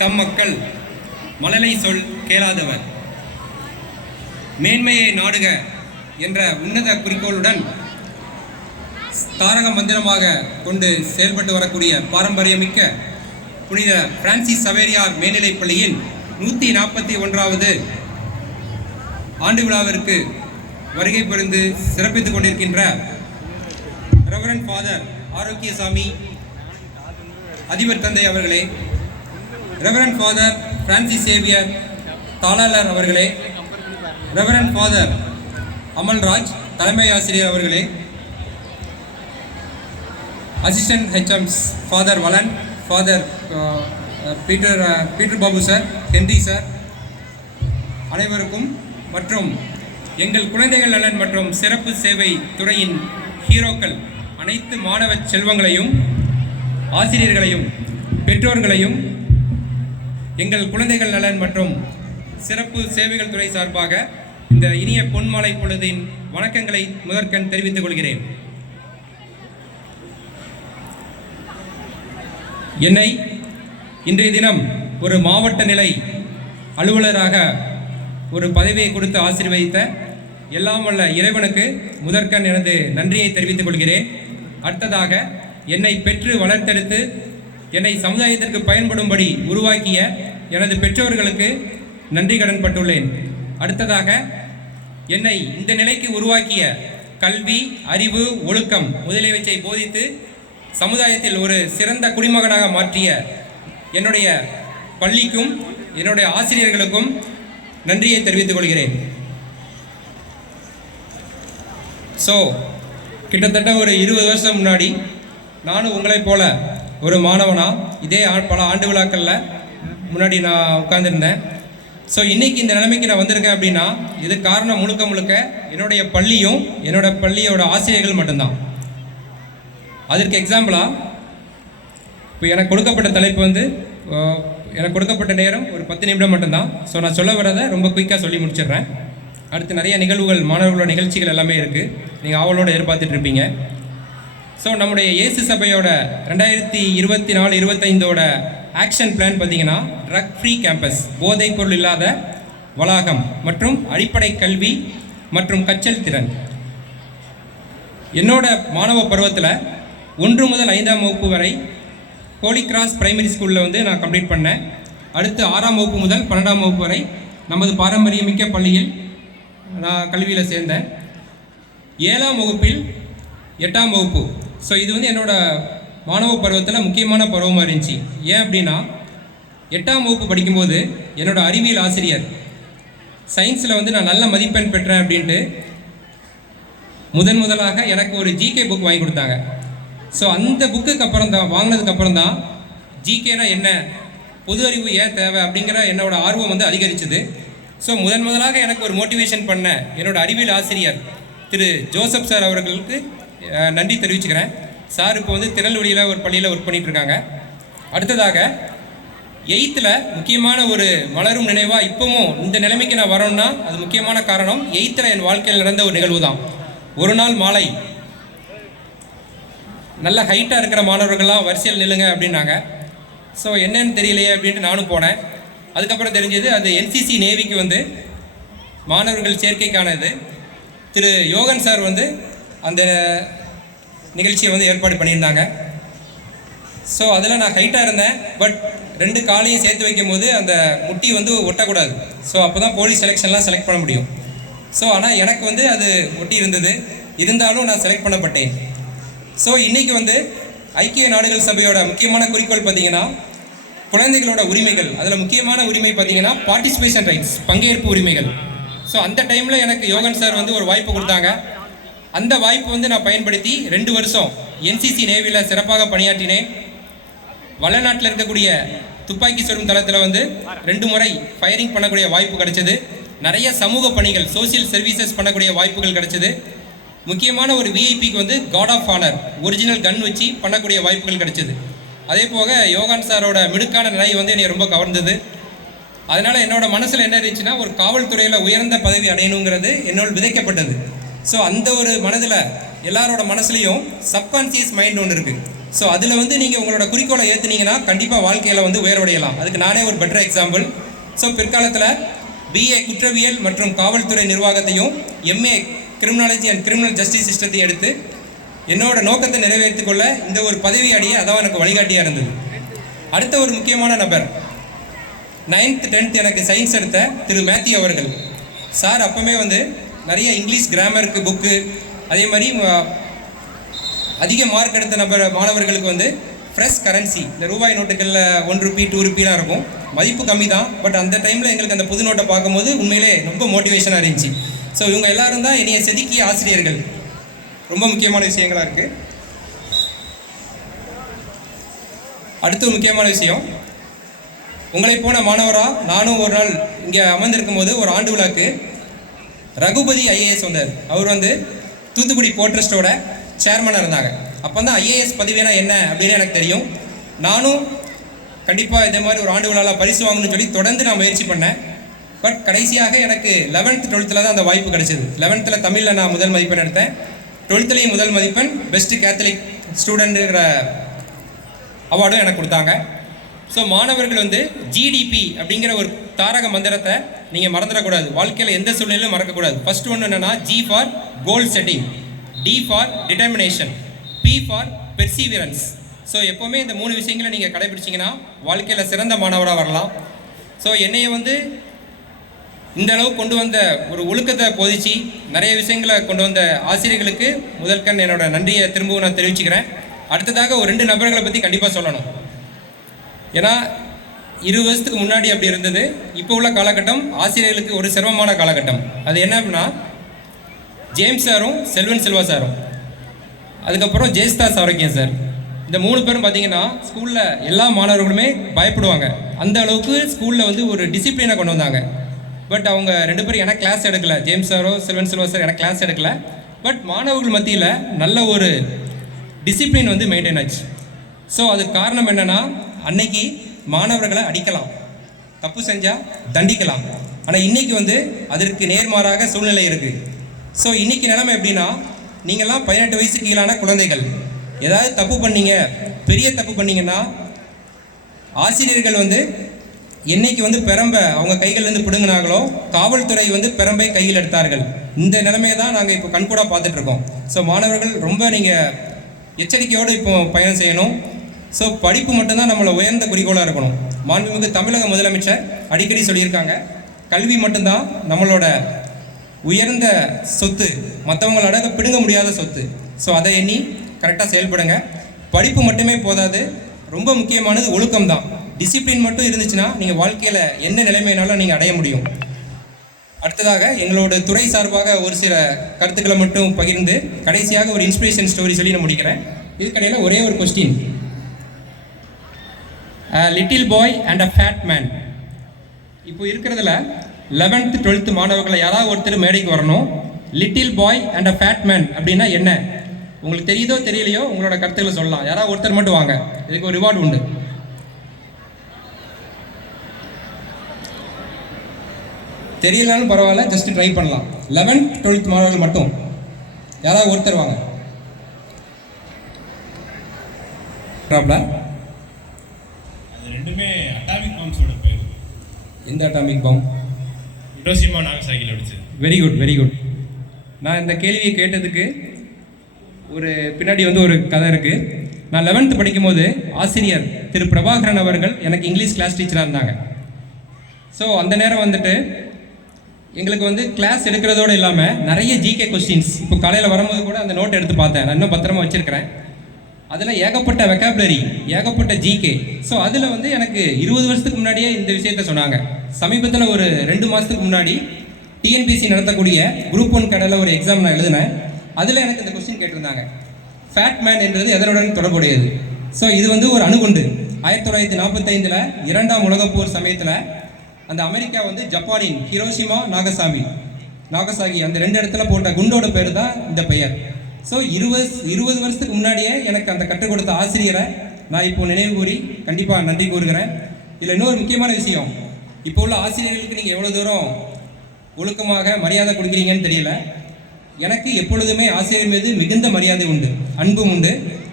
தம் மக்கள் மழலை சொல் கேளாதவர். மேன்மையை நாடுக என்ற உன்னத குறிக்கோளுடன் தாரக மந்திரமாக கொண்டு செயல்பட்டு வரக்கூடிய பாரம்பரியமிக்க புனித பிரான்சிஸ் சவேரியார் மேல்நிலைப் பள்ளியின் நூற்றி நாற்பத்தி ஒன்றாவது ஆண்டு விழாவிற்கு வருகை புரிந்து சிறப்பித்துக் கொண்டிருக்கின்ற ரெவரன் ஃபாதர் ஆரோக்கியசாமி அதிபர் தந்தை அவர்களே ரெவரன் ஃபாதர் பிரான்சிஸ் சேவியர் தாளாளர் அவர்களே. ரெவரன் ஃபாதர் அமல்ராஜ் தலைமை ஆசிரியர் அவர்களே. Assistant HMs father Valan father Peter Peter Babu sir Henry sir அனைவருக்கும் மற்றும் எங்கள் குழந்தைகள் நலன் மற்றும் சிறப்பு சேவை துறையின் ஹீரோக்கள் அனைத்து மாணவ செல்வங்களையும் ஆசிரியர்களையும் பெற்றோர்களையும் எங்கள் குழந்தைகள் நலன் மற்றும் சிறப்பு சேவைகள் துறை சார்பாக இந்த இனிய பொன்மாலை பொழுதின் வணக்கங்களை முதற்கண் தெரிவித்துக் கொள்கிறேன். என்னை இன்றைய தினம் ஒரு மாவட்ட நிலை அலுவலராக ஒரு பதவியை கொடுத்து ஆசீர்வதித்த எல்லாம் வல்ல இறைவனுக்கு முதற்கண் எனது நன்றியை தெரிவித்துக் கொள்கிறேன். அடுத்ததாக என்னை பெற்று வளர்த்தெடுத்து என்னை சமுதாயத்திற்கு பயன்படும்படி உருவாக்கிய எனது பெற்றோர்களுக்கு நன்றி கடன் பட்டுள்ளேன். அடுத்ததாக என்னை இந்த நிலைக்கு உருவாக்கிய கல்வி அறிவு ஒழுக்கம் முதலியவற்றை போதித்து சமுதாயத்தில் ஒரு சிறந்த குடிமகனாக மாற்றிய என்னுடைய பள்ளிக்கும் என்னுடைய ஆசிரியர்களுக்கும் நன்றியை தெரிவித்துக் கொள்கிறேன். ஸோ கிட்டத்தட்ட ஒரு இருபது வருஷம் முன்னாடி நானும் உங்களைப் போல ஒரு மாணவனா? இதே ஆ- பல ஆண்டு விழாக்களில் முன்னாடி நான் உட்காந்துருந்தேன் ஸோ இன்றைக்கி இந்த நிலைமைக்கு நான் வந்திருக்கேன் அப்படின்னா இது காரணம் முழுக்க முழுக்க என்னுடைய பள்ளியும் என்னோட பள்ளியோட ஆசிரியர்கள் மட்டும்தான். அதற்கு எக்ஸாம்பிளாக இப்போ எனக்கு கொடுக்கப்பட்ட தலைப்பு வந்து எனக்கு கொடுக்கப்பட்ட நேரம் ஒரு பத்து நிமிடம் மட்டும்தான். ஸோ நான் சொல்ல வரதை ரொம்ப குயிக்காக சொல்லி முடிச்சிடுறேன். அடுத்து நிறைய நிகழ்வுகள் மாணவர்களோட நிகழ்ச்சிகள் எல்லாமே இருக்குது நீங்கள் ஆவலோடு எதிர்பார்த்துட்ருப்பீங்க ஸோ நம்முடைய இயேசு சபையோட ரெண்டாயிரத்தி இருபத்தி நாலு இருபத்தைந்தோட ஆக்ஷன் பிளான் பார்த்தீங்கன்னா ட்ரக் ஃப்ரீ கேம்பஸ் போதைப் பொருள் இல்லாத வளாகம் மற்றும் அடிப்படை கல்வி மற்றும் கச்சல் திறன். என்னோட மாணவ பருவத்தில் ஒன்று முதல் ஐந்தாம் வகுப்பு வரை ஹோலி கிராஸ் பிரைமரி ஸ்கூலில் வந்து நான் கம்ப்ளீட் பண்ணேன். அடுத்து ஆறாம் வகுப்பு முதல் பன்னெண்டாம் வகுப்பு வரை நமது பாரம்பரியமிக்க பள்ளியில் நான் கல்வியில் சேர்ந்தேன். ஏழாம் வகுப்பில் எட்டாம் வகுப்பு ஸோ இது வந்து என்னோடய மாணவ பருவத்தில் முக்கியமான பருவமாக இருந்துச்சு. ஏன் அப்படின்னா எட்டாம் வகுப்பு படிக்கும்போது என்னோடய அறிவியல் ஆசிரியர் சயின்ஸில் வந்து நான் நல்ல மதிப்பெண் பெற்றேன் அப்படின்ட்டு முதன் முதலாக எனக்கு ஒரு ஜிகே புக் வாங்கி கொடுத்தாங்க. ஸோ அந்த புக்குக்கு அப்புறம் தான் வாங்கினதுக்கு அப்புறம் தான் ஜிகேனா என்ன பொது அறிவு ஏன் தேவை அப்படிங்கிற என்னோட ஆர்வம் வந்து அதிகரிச்சது. ஸோ முதன் முதலாக எனக்கு ஒரு மோட்டிவேஷன் பண்ண என்னோட அறிவியல் ஆசிரியர் திரு ஜோசப் சார் அவர்களுக்கு நன்றி தெரிவிச்சுக்கிறேன். சார் இப்போ வந்து திருநெல்வேலியில் ஒரு பள்ளியில் ஒர்க் பண்ணிகிட்ருக்காங்க அடுத்ததாக எயித்தில் முக்கியமான ஒரு மலரும் நினைவாக இப்போவும் இந்த நிலைமைக்கு நான் வரணும்னா அது முக்கியமான காரணம் எயித்தில் என் வாழ்க்கையில் நடந்த ஒரு நிகழ்வு தான் ஒரு நாள் மாலை. நல்ல ஹைட்டாக இருக்கிற மாணவர்கள்லாம் வரிசையில் நில்லுங்க அப்படின்னாங்க. ஸோ என்னன்னு தெரியலையே அப்படின்ட்டு நானும் போனேன். அதுக்கப்புறம் தெரிஞ்சது அது என்சிசி நேவிக்கு வந்து மாணவர்கள் சேர்க்கைக்கானது. திரு யோகன் சார் வந்து அந்த நிகழ்ச்சியை வந்து ஏற்பாடு பண்ணியிருந்தாங்க. ஸோ அதில் நான் ஹைட்டாக இருந்தேன். பட் ரெண்டு காலையும் சேர்த்து வைக்கும்போது அந்த முட்டி வந்து ஒட்டக்கூடாது. ஸோ அப்போ தான் போலீஸ் செலெக்ஷன்லாம் செலக்ட் பண்ண முடியும். ஸோ ஆனால் எனக்கு வந்து அது ஒட்டி இருந்தது. இருந்தாலும் நான் செலக்ட் பண்ணப்பட்டேன். ஸோ இன்றைக்கி வந்து ஐக்கிய நாடுகள் சபையோட முக்கியமான குறிக்கோள் பார்த்தீங்கன்னா குழந்தைகளோட உரிமைகள். அதில் முக்கியமான உரிமை பார்த்தீங்கன்னா பார்ட்டிசிபேஷன் ரைட்ஸ் பங்கேற்பு உரிமைகள். ஸோ அந்த டைமில் எனக்கு யோகன் சார் வந்து ஒரு வாய்ப்பு கொடுத்தாங்க. அந்த வாய்ப்பு வந்து நான் பயன்படுத்தி ரெண்டு வருஷம் என்சிசி நேவியில் சிறப்பாக பணியாற்றினேன். வளநாட்டில் இருக்கக்கூடிய துப்பாக்கி சுடும் தளத்தில் வந்து ரெண்டு முறை ஃபயரிங் பண்ணக்கூடிய வாய்ப்பு கிடைச்சது. நிறைய சமூக பணிகள் சோஷியல் சர்வீசஸ் பண்ணக்கூடிய வாய்ப்புகள் கிடைச்சது. முக்கியமான ஒரு விஐபிக்கு வந்து guard of honour original gun வச்சு பண்ணக்கூடிய வாய்ப்புகள் கிடைச்சது. அதே போக யோகான் சாரோட மிடுக்கான நிலை வந்து என்னை ரொம்ப கவர்ந்தது. அதனால் என்னோட மனசில் என்ன இருந்துச்சுன்னா ஒரு காவல்துறையில் உயர்ந்த பதவி அடையணுங்கிறது என்னோட விதைக்கப்பட்டது. ஸோ அந்த ஒரு மனதில் எல்லாரோட மனசுலையும் சப்கான்சியஸ் மைண்ட் ஒன்று இருக்குது ஸோ அதில் வந்து நீங்கள் உங்களோட குறிக்கோளை ஏற்றுனீங்கன்னா கண்டிப்பாக வாழ்க்கையில் வந்து உயர்வடையலாம். அதுக்கு நானே ஒரு பெட்டர் எக்ஸாம்பிள் ஸோ பிற்காலத்தில் பிஏ குற்றவியல் மற்றும் காவல்துறை நிர்வாகத்தையும் MA criminology and criminal justice சிஸ்டத்தையும் எடுத்து என்னோட நோக்கத்தை நிறைவேற்றிக் கொள்ள இந்த ஒரு பதவி அடியே அதான் எனக்கு வழிகாட்டியாக இருந்தது. அடுத்த ஒரு முக்கியமான நபர். நைன்த் டென்த் எனக்கு சயின்ஸ் எடுத்த திரு மேத்யூ அவர்கள். சார் அப்போமே வந்து நிறைய இங்கிலீஷ் கிராமருக்கு புக்கு அதே மாதிரி அதிக மார்க் எடுத்த நபர் மாணவர்களுக்கு வந்து ஃப்ரெஷ் கரன்சி இந்த ரூபாய் நோட்டுகளில் ஒன் ருபி டூ ருபிலாம் இருக்கும். மதிப்பு கம்மி தான் பட் அந்த டைமில் எங்களுக்கு அந்த புது நோட்டை பார்க்கும்போது உண்மையிலே ரொம்ப மோட்டிவேஷனாக இருந்துச்சு. ஸோ இவங்க எல்லாரும் தான் என்னைய செதுக்கிய ஆசிரியர்கள். ரொம்ப முக்கியமான விஷயங்களாக இருக்குது அடுத்து முக்கியமான விஷயம். உங்களை போன மாணவராக நானும் ஒரு நாள் இங்கே அமர்ந்திருக்கும் போது ஒரு ஆண்டு விழாக்கு ரகுபதி ஐஏஎஸ் வந்தார். அவர் வந்து தூத்துக்குடி போர்ட்ரஸ்டோட சேர்மனாக இருந்தாங்க. அப்போ தான் ஐஏஎஸ் பதவினா என்ன அப்படின்னு எனக்கு தெரியும். நானும் கண்டிப்பாக இதே மாதிரி ஒரு ஆண்டு விழாவில் பரிசு வாங்கணும்னு சொல்லி தொடர்ந்து நான் முயற்சி பண்ணேன். பட் கடைசியாக எனக்கு லெவன்த் டுவெல்த்தில் தான் அந்த வாய்ப்பு கிடைச்சிது. லெவன்த்தில் தமிழில் நான் முதல் மதிப்பெண் எடுத்தேன். டுவெல்த்துலேயும் முதல் மதிப்பெண் பெஸ்ட் கேத்தலிக் ஸ்டூடெண்ட்டுங்கிற அவார்டும் எனக்கு கொடுத்தாங்க. ஸோ மாணவர்கள் வந்து ஜிடிபி அப்படிங்கிற ஒரு தாரக மந்திரத்தை நீங்கள் மறந்துடக்கூடாது. வாழ்க்கையில் எந்த சூழ்நிலையிலும் மறக்கக்கூடாது. ஃபர்ஸ்ட் ஒன்று என்னென்னா G for goal setting D for determination P for perseverance so எப்போவுமே இந்த மூணு விஷயங்களை நீங்கள் கடைபிடிச்சிங்கன்னா வாழ்க்கையில் சிறந்த மாணவராக வரலாம். ஸோ என்னையை வந்து இந்த அளவு கொண்டு வந்த ஒரு ஒழுக்கத்தை போதிச்சு நிறைய விஷயங்களை கொண்டு வந்த ஆசிரியர்களுக்கு முதல்கண் என்னோட நன்றியை திரும்பவும் நான் தெரிவிச்சுக்கிறேன். அடுத்ததாக ஒரு ரெண்டு நபர்களை பற்றி கண்டிப்பாக சொல்லணும். ஏன்னா இருபது வருஷத்துக்கு முன்னாடி அப்படி இருந்தது. இப்போ உள்ள காலகட்டம் ஆசிரியர்களுக்கு ஒரு சிரமமான காலகட்டம். அது என்ன அப்படின்னா ஜேம்ஸ் சாரும் செல்வன் செல்வா சாரும். அதுக்கப்புறம் ஜெயஸ்தா ஆரோக்கியம் சார். இந்த மூணு பேரும் பார்த்தீங்கன்னா ஸ்கூலில் எல்லா மாணவர்களுமே பயப்படுவாங்க. அந்த அளவுக்கு ஸ்கூலில் வந்து ஒரு டிசிப்ளினை கொண்டு வந்தாங்க. பட் அவங்க ரெண்டு பேரும் எனக்கு கிளாஸ் எடுக்கல. ஜேம்ஸ் சாரோ செல்வன் செல்வா சார் எனக்கு கிளாஸ் எடுக்கல. பட் மாணவர்கள் மத்தியில் நல்ல ஒரு டிசிப்ளின் வந்து மெயின்டைன் ஆச்சு. ஸோ அதுக்கு காரணம் என்னன்னா அன்னைக்கு மாணவர்களை அடிக்கலாம். தப்பு செஞ்சால் தண்டிக்கலாம். ஆனால் இன்றைக்கி வந்து அதற்கு நேர்மாறாக சூழ்நிலை இருக்குது ஸோ இன்றைக்கி நிலைமை எப்படின்னா நீங்கள்லாம் பதினெட்டு வயசுக்கு கீழான குழந்தைகள். ஏதாவது தப்பு பண்ணீங்க பெரிய தப்பு பண்ணிங்கன்னா ஆசிரியர்கள் வந்து என்னைக்கு வந்து பெரம்ப அவங்க கைகள்லேருந்து பிடுங்கினாங்களோ காவல்துறை வந்து பெரம்பை கையில் எடுத்தார்கள். இந்த நிலைமையை தான் நாங்கள் இப்போ கண்கூடாக பார்த்துட்ருக்கோம் ஸோ மாணவர்கள் ரொம்ப நீங்கள் எச்சரிக்கையோடு இப்போ பயணம் செய்யணும். ஸோ படிப்பு மட்டும்தான் நம்மளை உயர்ந்த குறிக்கோளாக இருக்கணும். மாண்புமிகு தமிழக முதலமைச்சர் அடிக்கடி சொல்லியிருக்காங்க. கல்வி மட்டும்தான் நம்மளோட உயர்ந்த சொத்து. மற்றவங்களோட பிடுங்க முடியாத சொத்து. ஸோ அதை எண்ணி கரெக்டாக செயல்படுங்க. படிப்பு மட்டுமே போதாது. ரொம்ப முக்கியமானது ஒழுக்கம் தான். டிசிப்ளின் மட்டும் இருந்துச்சுன்னா நீங்கள் வாழ்க்கையில் என்ன நிலைமைனாலும் நீங்கள் அடைய முடியும். அடுத்ததாக எங்களோட துறை சார்பாக ஒரு சில கருத்துக்களை மட்டும் பகிர்ந்து கடைசியாக ஒரு இன்ஸ்பிரேஷன் ஸ்டோரி சொல்லி நான் முடிக்கிறேன். இதுக்கடையில் ஒரே ஒரு question little boy and a fat man இப்போ இருக்கிறதுல லெவன்த்து டுவெல்த்து மாணவர்களை யாராவது ஒருத்தர் மேடைக்கு வரணும்? Little boy and a fat man அப்படின்னா என்ன? உங்களுக்கு தெரியுதோ தெரியலையோ உங்களோட கருத்துக்களை சொல்லலாம். யாராவது ஒருத்தர் மட்டும் வாங்க. இதுக்கு ஒரு ரிவார்டு உண்டு. தெரியலனாலும் பரவாயில்ல ஜஸ்ட் ட்ரை பண்ணலாம். லெவன்த் டுவெல்த் மாணவர்கள் மட்டும். யாராவது ஒருத்தர் வாங்க. ப்ராப்ளம் ரெண்டுமே அட்டாமிக் பாம்ஸோட பேர். எந்த அட்டாமிக் பாம் ஹிரோஷிமா நாகசாகியில் அடிச்சது. வெரி குட் வெரி குட் நான் இந்த கேள்வியை கேட்டதுக்கு ஒரு பின்னாடி வந்து ஒரு கதை இருக்குது நான் லெவன்த்து படிக்கும்போது ஆசிரியர் திரு பிரபாகரன் அவர்கள் எனக்கு இங்கிலீஷ் கிளாஸ் டீச்சராக இருந்தாங்க. ஸோ அந்த நேரம் வந்துட்டு எங்களுக்கு வந்து கிளாஸ் எடுக்கிறதோடு இல்லாமல் நிறைய ஜிகே கொஸ்டின்ஸ் இப்போ காலையில் வரும்போது கூட அந்த நோட் எடுத்து பார்த்தேன். நான் இன்னும் பத்திரமா வச்சுருக்கிறேன். அதில் ஏகப்பட்ட வெக்காபுலரி ஏகப்பட்ட ஜிகே ஸோ அதில் வந்து எனக்கு இருபது வருஷத்துக்கு முன்னாடியே இந்த விஷயத்த சொன்னாங்க. சமீபத்தில் ஒரு ரெண்டு மாதத்துக்கு முன்னாடி டிஎன்பிசி நடத்தக்கூடிய குரூப் ஒன் கடலில் ஒரு எக்ஸாம் நான் எழுதினேன். அதில் எனக்கு இந்த கொஸ்டின் கேட்டிருந்தாங்க. ஃபேட் மேன் என்றது எதனுடன் தொடர்புடையது? ஸோ இது வந்து ஒரு அணுகுண்டு. ஆயிரத்தி தொள்ளாயிரத்தி நாற்பத்தைந்தில் இரண்டாம் உலகப்போர் சமயத்தில் அந்த அமெரிக்கா வந்து ஜப்பானின் ஹிரோஷிமா நாகசாமி நாகசாகி அந்த ரெண்டு இடத்துல போட்ட குண்டோட பேர் தான் இந்த பெயர். ஸோ இருபது இருபது வருஷத்துக்கு முன்னாடியே எனக்கு அந்த கற்றுக் கொடுத்த ஆசிரியரை நான் இப்போ நினைவு கூறி கண்டிப்பாக நன்றி கூறுகிறேன். இதில் இன்னொரு முக்கியமான விஷயம். இப்போ உள்ள ஆசிரியர்களுக்கு நீங்கள் எவ்வளோ தூரம் ஒழுக்கமாக மரியாதை கொடுக்குறீங்கன்னு தெரியல. எனக்கு எப்பொழுதுமே ஆசிரியர் மீது மிகுந்த மரியாதை உண்டு அன்பும் உண்டு.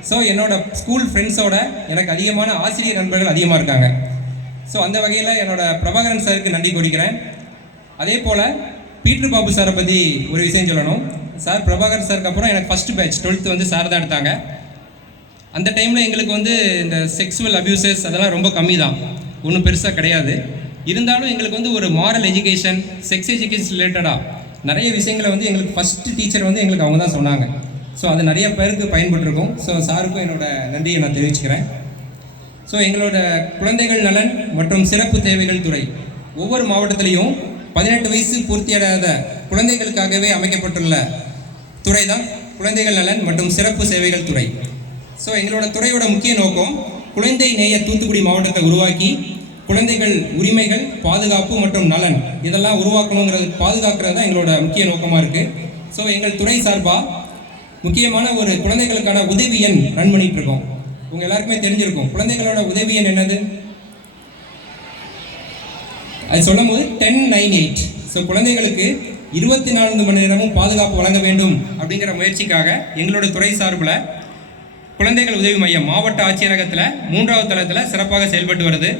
ஸோ என்னோட ஸ்கூல் ஃப்ரெண்ட்ஸோட எனக்கு அதிகமான ஆசிரியர் நண்பர்கள் அதிகமாக இருக்காங்க. ஸோ அந்த வகையில் என்னோட பிரபாகரன் சாருக்கு நன்றி கொடுக்கிறேன் அதே போல் பீட்ரு பாபு சாரை பற்றி ஒரு விஷயம் சொல்லணும். சார் பிரபாகர் சாருக்கு அப்புறம் எனக்கு ஃபஸ்ட்டு பேட்ச் டுவெல்த்து வந்து சார் தான் எடுத்தாங்க. அந்த டைமில் எங்களுக்கு வந்து இந்த செக்ஸுவல் அப்யூசஸ் அதெல்லாம் ரொம்ப கம்மி தான் ஒன்றும் பெருசாக கிடையாது. இருந்தாலும் எங்களுக்கு வந்து ஒரு மாரல் எஜுகேஷன் செக்ஸ் எஜுகேஷன் ரிலேட்டடாக நிறைய விஷயங்களை வந்து எங்களுக்கு ஃபஸ்ட்டு டீச்சர் வந்து எங்களுக்கு அவங்க தான் சொன்னாங்க. ஸோ அது நிறைய பேருக்கு பயன்பட்டிருக்கும். ஸோ சாருக்கும் என்னோடய நன்றியை நான் தெரிவிச்சுக்கிறேன். ஸோ எங்களோட குழந்தைகள் நலன் மற்றும் சிறப்பு தேவைகள் துறை. ஒவ்வொரு மாவட்டத்திலையும் பதினெட்டு வயசு பூர்த்தியடையாத குழந்தைகளுக்காகவே அமைக்கப்பட்டுள்ள துறை தான் குழந்தைகள் நலன் மற்றும் சிறப்பு சேவைகள் துறை. ஸோ எங்களோட துறையோட முக்கிய நோக்கம் குழந்தை நேய தூத்துக்குடி மாவட்டத்தை உருவாக்கி குழந்தைகள் உரிமைகள் பாதுகாப்பு மற்றும் நலன் இதெல்லாம் உருவாக்கணுங்கிறது பாதுகாக்கிறது தான் எங்களோட முக்கிய நோக்கமாக இருக்குது ஸோ எங்கள் துறை சார்பாக முக்கியமான ஒரு குழந்தைகளுக்கான உதவி எண் ரன் பண்ணிகிட்டு இருக்கோம். உங்கள் எல்லாருக்குமே தெரிஞ்சிருக்கும். குழந்தைகளோட உதவி எண் என்னது? அது சொல்லும் போது டென் நைன் எயிட் ஸோ குழந்தைகளுக்கு இருபத்தி நான்கு மணி நேரமும் பாதுகாப்பு வழங்க வேண்டும் அப்படிங்கிற முயற்சிக்காக எங்களோட துறை சார்பில் குழந்தைகள் உதவி மையம் மாவட்ட ஆட்சியரகத்தில் மூன்றாவது தளத்தில் சிறப்பாக செயல்பட்டு வருது.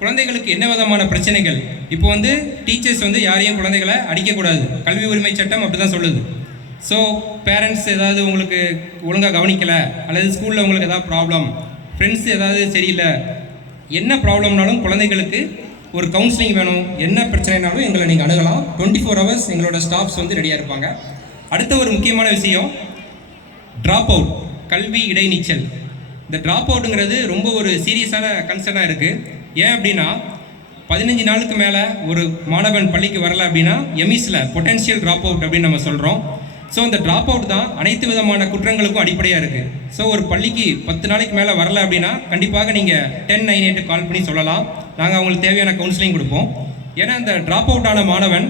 குழந்தைகளுக்கு என்ன விதமான பிரச்சனைகள்? இப்போ வந்து டீச்சர்ஸ் வந்து யாரையும் குழந்தைகளை அடிக்கக்கூடாது. கல்வி உரிமை சட்டம் அப்படி தான் சொல்லுது. ஸோ பேரண்ட்ஸ் ஏதாவது உங்களுக்கு ஒழுங்காக கவனிக்கலை? அல்லது ஸ்கூலில் உங்களுக்கு ஏதாவது ப்ராப்ளம் ஃப்ரெண்ட்ஸ் ஏதாவது சரியில்லை? என்ன ப்ராப்ளம்னாலும் குழந்தைகளுக்கு ஒரு கவுன்சிலிங் வேணும் என்ன பிரச்சனைனாலும் எங்களை நீங்கள் அணுகலாம். டுவெண்ட்டி ஃபோர் ஹவர்ஸ் எங்களோட ஸ்டாஃப்ஸ் வந்து ரெடியாக இருப்பாங்க. அடுத்த ஒரு முக்கியமான விஷயம் ட்ராப் அவுட் கல்வி இடைநீச்சல். இந்த ட்ராப் அவுட்டுங்கிறது ரொம்ப ஒரு சீரியஸான கன்சர்னாக இருக்குது ஏன் அப்படின்னா பதினஞ்சு நாளுக்கு மேலே ஒரு மாணவன் பள்ளிக்கு வரல அப்படின்னா எமிஸில் பொட்டென்ஷியல் ட்ராப் அவுட் அப்படின்னு நம்ம சொல்கிறோம் ஸோ இந்த ட்ராப் அவுட் தான் அனைத்து விதமான குற்றங்களுக்கும் அடிப்படையாக இருக்குது ஸோ ஒரு பள்ளிக்கு பத்து நாளைக்கு மேலே வரல அப்படின்னா கண்டிப்பாக நீங்கள் டென் நைன் எயிட்டு கால் பண்ணி சொல்லலாம். நாங்கள் அவங்களுக்கு தேவையான கவுன்சிலிங் கொடுப்போம். ஏன்னா இந்த ட்ராப் அவுட் ஆன மாணவன்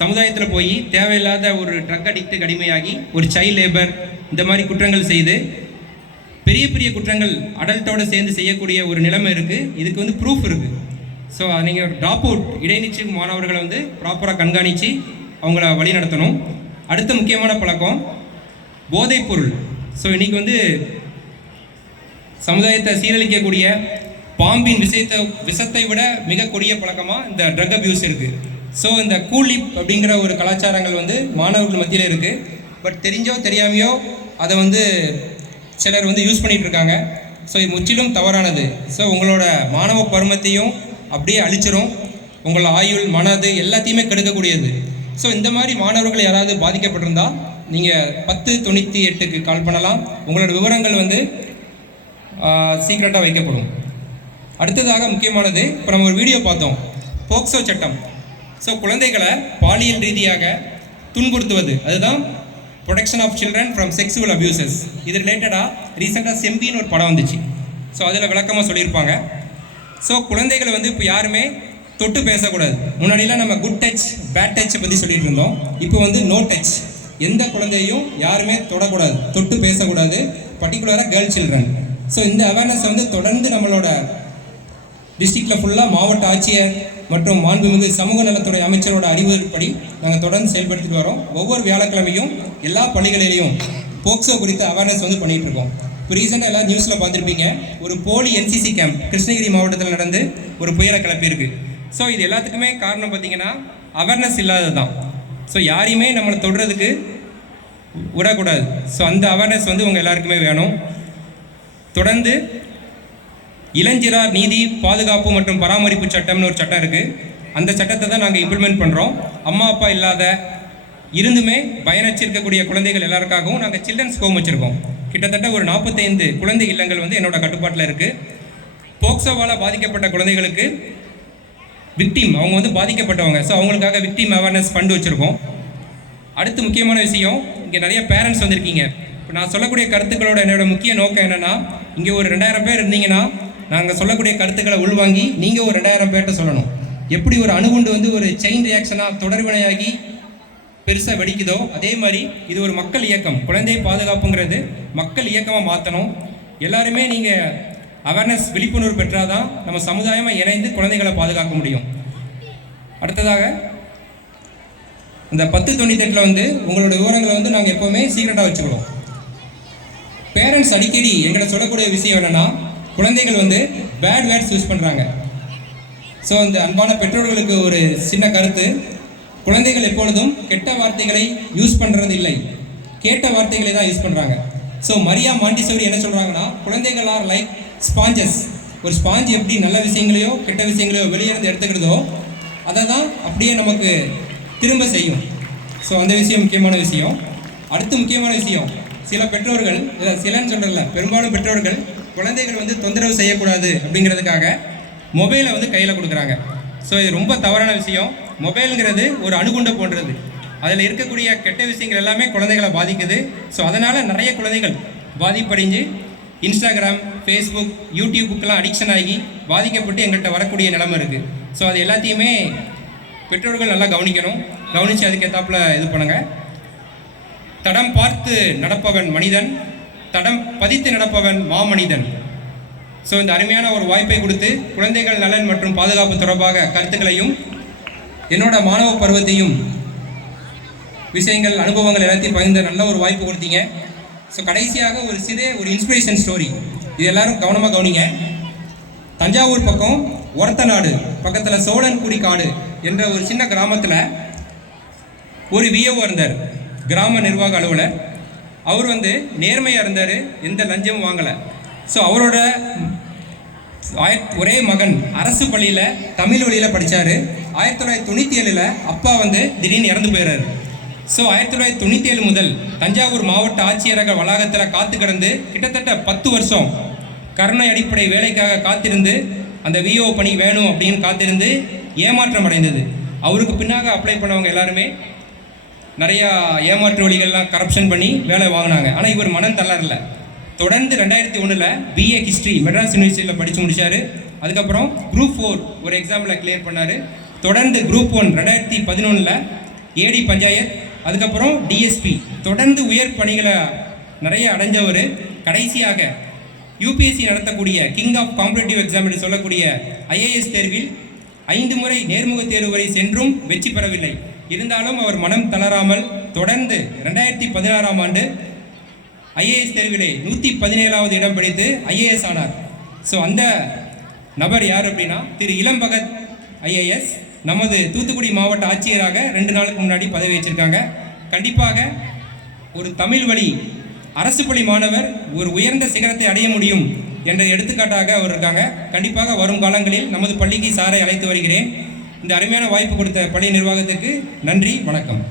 சமுதாயத்தில் போய் தேவையில்லாத ஒரு ட்ரக் அடிக்ட்டுக்கு அடிமையாகி ஒரு சைல்ட் லேபர் இந்த மாதிரி குற்றங்கள் செய்து பெரிய பெரிய குற்றங்கள் அடல்ட்டோடு சேர்ந்து செய்யக்கூடிய ஒரு நிலைமை இருக்குது இதுக்கு வந்து ப்ரூஃப் இருக்குது ஸோ நீங்கள் ட்ராப் அவுட் இடைநிச்சு மாணவர்களை வந்து ப்ராப்பராக கண்காணித்து அவங்கள வழி நடத்தணும் அடுத்த முக்கியமான பழக்கம் போதைப் பொருள் ஸோ இன்றைக்கி வந்து சமுதாயத்தை சீரழிக்கக்கூடிய பாம்பின் விஷயத்தை விஷத்தை விட மிக கொடிய பழக்கமாக இந்த ட்ரக் அப்யூஸ் இருக்குது ஸோ இந்த கூலிப் அப்படிங்கிற ஒரு கலாச்சாரங்கள் வந்து மாணவர்கள் மத்தியில் இருக்குது பட் தெரிஞ்சோ தெரியாமையோ அதை வந்து சிலர் வந்து யூஸ் பண்ணிகிட்ருக்காங்க இருக்காங்க. ஸோ இது முற்றிலும் தவறானது. ஸோ உங்களோட மாணவ பருமத்தையும் அப்படியே அழிச்சிரும். உங்கள் ஆயுள் மனது எல்லாத்தையுமே கெடுக்கக்கூடியது. ஸோ இந்த மாதிரி மாணவர்கள் யாராவது பாதிக்கப்பட்டிருந்தால் நீங்கள் பத்து தொண்ணூற்றி எட்டுக்கு கால் பண்ணலாம். உங்களோட விவரங்கள் வந்து சீக்ரெட்டாக வைக்கப்படும். அடுத்ததாக முக்கியமானது இப்போ நம்ம ஒரு வீடியோ பார்த்தோம். போக்சோ சட்டம். ஸோ குழந்தைகளை பாலியல் ரீதியாக துன்புறுத்துவது. அதுதான் protection of children from sexual abuses இது ரிலேட்டடாக ரீசெண்டாக செம்பின்னு ஒரு படம் வந்துச்சு. ஸோ அதில் விளக்கமாக சொல்லியிருப்பாங்க. ஸோ குழந்தைகளை வந்து இப்போ யாருமே தொட்டு பேசக்கூடாது. முன்னாடிலாம் நம்ம குட் டச் பேட் டச் பற்றி சொல்லிட்டு இருந்தோம். இப்போ வந்து நோ டச் எந்த குழந்தையும் யாருமே தொடக்கூடாது. தொட்டு பேசக்கூடாது. பர்டிகுலராக கேர்ள் சில்ட்ரன் ஸோ இந்த அவேர்னஸ் வந்து தொடர்ந்து நம்மளோட டிஸ்ட்ரிக்டில் ஃபுல்லாக மாவட்ட ஆட்சியர் மற்றும் மாண்புமிகு சமூக நலத்துறை அமைச்சரோட அறிவுறுப்படி நாங்கள் தொடர்ந்து செயல்படுத்திட்டு வரோம். ஒவ்வொரு வியாழக்கிழமையும் எல்லா பள்ளிகளிலையும் போக்சோ குறித்த அவேர்னஸ் வந்து பண்ணிகிட்டு இருக்கோம். இப்போ ரீசெண்டாக எல்லாம் நியூஸில் பார்த்துருப்பீங்க. ஒரு போலி என்சிசி கேம்ப் கிருஷ்ணகிரி மாவட்டத்தில் நடந்து ஒரு புயலை கிளப்பியிருக்கு. ஸோ இது எல்லாத்துக்குமே காரணம் பார்த்தீங்கன்னா அவேர்னஸ் இல்லாதது தான் ஸோ யாரையுமே நம்மளை தொடுறதுக்கு விடக்கூடாது. ஸோ அந்த அவேர்னஸ் வந்து உங்கள் எல்லாருக்குமே வேணும். தொடர்ந்து இளஞ்சிறார் நீதி பாதுகாப்பு மற்றும் பராமரிப்பு சட்டம்னு ஒரு சட்டம் இருக்குது அந்த சட்டத்தை தான் நாங்கள் இம்ப்ளிமெண்ட் பண்ணுறோம் அம்மா அப்பா இல்லாத இருந்துமே பயனச்சிருக்கக்கூடிய குழந்தைகள் எல்லாருக்காகவும் நாங்கள் சில்ட்ரன்ஸ் ஹோம் வச்சுருக்கோம். கிட்டத்தட்ட ஒரு நாற்பத்தைந்து குழந்தை இல்லங்கள் வந்து என்னோட கட்டுப்பாட்டில் இருக்குது போக்சோவால் பாதிக்கப்பட்ட குழந்தைகளுக்கு விக்டிம் அவங்க வந்து பாதிக்கப்பட்டவங்க. ஸோ அவங்களுக்காக விக்டிம் அவேர்னஸ் ஃபண்டு வச்சுருக்கோம். அடுத்து முக்கியமான விஷயம் இங்கே நிறைய பேரண்ட்ஸ் வந்திருக்கீங்க. இப்போ நான் சொல்லக்கூடிய கருத்துக்களோட என்னோட முக்கிய நோக்கம் என்னென்னா இங்கே ஒரு ரெண்டாயிரம் பேர் இருந்தீங்கன்னா நாங்கள் சொல்லக்கூடிய கருத்துக்களை உள்வாங்கி நீங்கள் ஒரு ரெண்டாயிரம் பேர்கிட்ட சொல்லணும். எப்படி ஒரு அணுகுண்டு வந்து ஒரு செயின் ரியாக்ஷனாக தொடர்வினையாகி பெருசாக வெடிக்குதோ அதே மாதிரி இது ஒரு மக்கள் இயக்கம். குழந்தை பாதுகாப்புங்கிறது மக்கள் இயக்கமாக மாற்றணும் எல்லாருமே நீங்கள் அவேர்னஸ் விழிப்புணர்வு பெற்றால் தான் நம்ம சமுதாயமாக இணைந்து குழந்தைகளை பாதுகாக்க முடியும். அடுத்ததாக இந்த பத்து தொண்ணூத்தெட்டில் வந்து உங்களோட விவரங்களை வந்து நாங்கள் எப்போவுமே சீக்கிரட்டாக வச்சுக்கிறோம் பேரண்ட்ஸ் அடிக்கடி எங்களை சொல்லக்கூடிய விஷயம் என்னென்னா குழந்தைகள் வந்து பேட் வேர்ட்ஸ் யூஸ் பண்ணுறாங்க ஸோ அந்த அன்பான பெற்றோர்களுக்கு ஒரு சின்ன கருத்து குழந்தைகள் எப்பொழுதும் கெட்ட வார்த்தைகளை யூஸ் பண்ணுறது இல்லை. கேட்ட வார்த்தைகளை தான் யூஸ் பண்ணுறாங்க ஸோ மரியா மாண்டிசோரி என்ன சொல்கிறாங்கன்னா குழந்தைகள் ஆர் லைக் ஸ்பாஞ்சஸ் ஒரு ஸ்பாஞ்ச் எப்படி நல்ல விஷயங்களையோ கெட்ட விஷயங்களையோ வெளியே இருந்து எடுத்துக்கிறதோ அதை தான் அப்படியே நமக்கு திரும்ப செய்யும். ஸோ அந்த விஷயம் முக்கியமான விஷயம். அடுத்து முக்கியமான விஷயம். சில பெற்றோர்கள் இல்லை சிலன்னு சொல்கிறல பெரும்பாலும் பெற்றோர்கள் குழந்தைகள் வந்து தொந்தரவு செய்யக்கூடாது அப்படிங்கிறதுக்காக மொபைலை வந்து கையில் கொடுக்குறாங்க. ஸோ இது ரொம்ப தவறான விஷயம். மொபைலுங்கிறது ஒரு அணுகுண்டை போன்றது. அதில் இருக்கக்கூடிய கெட்ட விஷயங்கள் எல்லாமே குழந்தைகளை பாதிக்குது. ஸோ அதனால் நிறைய குழந்தைகள் பாதிப்படைஞ்சு இன்ஸ்டாகிராம் ஃபேஸ்புக் யூடியூபுக்கெல்லாம் அடிக்ஷன் ஆகி பாதிக்கப்பட்டு எங்கள்கிட்ட வரக்கூடிய நிலமை இருக்குது ஸோ அது எல்லாத்தையுமே பெற்றோர்கள் நல்லா கவனிக்கணும். கவனித்து அதுக்கேற்றாப்புல இது பண்ணுங்கள் தடம் பார்த்து நடப்பவன் மனிதன் தடம் பதித்து நடப்பவன் மாமனிதன். ஸோ இந்த அருமையான ஒரு வாய்ப்பை கொடுத்து குழந்தைகள் நலன் மற்றும் பாதுகாப்பு தொடர்பாக கருத்துக்களையும் என்னோட மாணவ பருவத்தையும் விஷயங்கள் அனுபவங்கள் எல்லாத்தையும் பகிர்ந்த நல்ல ஒரு வாய்ப்பு கொடுத்தீங்க. ஸோ கடைசியாக ஒரு சிறு ஒரு இன்ஸ்பிரேஷன் ஸ்டோரி இது எல்லாரும் கவனமாக கவனிங்க. தஞ்சாவூர் பக்கம் ஒரத்த நாடு பக்கத்தில் சோழன்குடி காடு என்ற ஒரு சின்ன கிராமத்தில் ஒரு விஓ இருந்தார் கிராம நிர்வாக அலுவலர். அவர் வந்து நேர்மையாக இருந்தார் எந்த லஞ்சமும் வாங்கலை. ஸோ அவரோட ஒரே மகன் அரசு பள்ளியில் தமிழ் வழியில் படித்தார் ஆயிரத்தி தொள்ளாயிரத்தி தொண்ணூற்றி ஏழில் அப்பா வந்து திடீர்னு இறந்து போயிடுறாரு ஸோ ஆயிரத்தி தொள்ளாயிரத்தி தொண்ணூற்றி ஏழு முதல் தஞ்சாவூர் மாவட்ட ஆட்சியரக வளாகத்தில் காத்து கிடந்து கிட்டத்தட்ட பத்து வருஷம் கருணை அடிப்படை வேலைக்காக காத்திருந்து அந்த விஓ பணி வேணும் அப்படின்னு காத்திருந்து ஏமாற்றம் அடைந்தது. அவருக்கு பின்னாக அப்ளை பண்ணவங்க எல்லாருமே நிறையா ஏமாற்று வழிகள்லாம் கரப்ஷன் பண்ணி வேலை வாங்கினாங்க. ஆனால் இவர் மனம் தளரல. தொடர்ந்து ரெண்டாயிரத்தி ஒன்றில் பிஏ ஹிஸ்ட்ரி மெட்ராஸ் யூனிவர்சிட்டியில் படித்து முடிச்சாரு. அதுக்கப்புறம் குரூப் ஃபோர் ஒரு எக்ஸாமில் கிளியர் பண்ணார். தொடர்ந்து குரூப் ஒன் ரெண்டாயிரத்தி பதினொன்றில் ஏடி பஞ்சாயத் அதுக்கப்புறம் டிஎஸ்பி தொடர்ந்து உயர் பணிகளை நிறைய அடைஞ்சவர். கடைசியாக யூபிஎஸ்சி நடத்தக்கூடிய கிங் ஆஃப் காம்படிட்டிவ் எக்ஸாம் என்று சொல்லக்கூடிய ஐஏஎஸ் தேர்வில் ஐந்து முறை நேர்முக தேர்வு வரை சென்றும் வெற்றி பெறவில்லை. இருந்தாலும் அவர் மனம் தளராமல் தொடர்ந்து ரெண்டாயிரத்தி பதினாறாம் ஆண்டு ஐஏஎஸ் தேர்விலே நூற்றி பதினேழாவது இடம் பிடித்து ஐஏஎஸ் ஆனார். ஸோ அந்த நபர் யார் அப்படின்னா திரு இளம்பகத் ஐஏஎஸ் நமது தூத்துக்குடி மாவட்ட ஆட்சியராக ரெண்டு நாளுக்கு முன்னாடி பதவி வச்சிருக்காங்க. கண்டிப்பாக ஒரு தமிழ் வழி அரசு பள்ளி மாணவர் ஒரு உயர்ந்த சிகரத்தை அடைய முடியும் என்ற எடுத்துக்காட்டாக அவர் இருக்காங்க. கண்டிப்பாக வரும் காலங்களில் நமது பள்ளிக்கு சாரை அழைத்து வருகிறேன். இந்த அருமையான வாய்ப்பு கொடுத்த பள்ளி நிர்வாகத்துக்கு நன்றி வணக்கம்.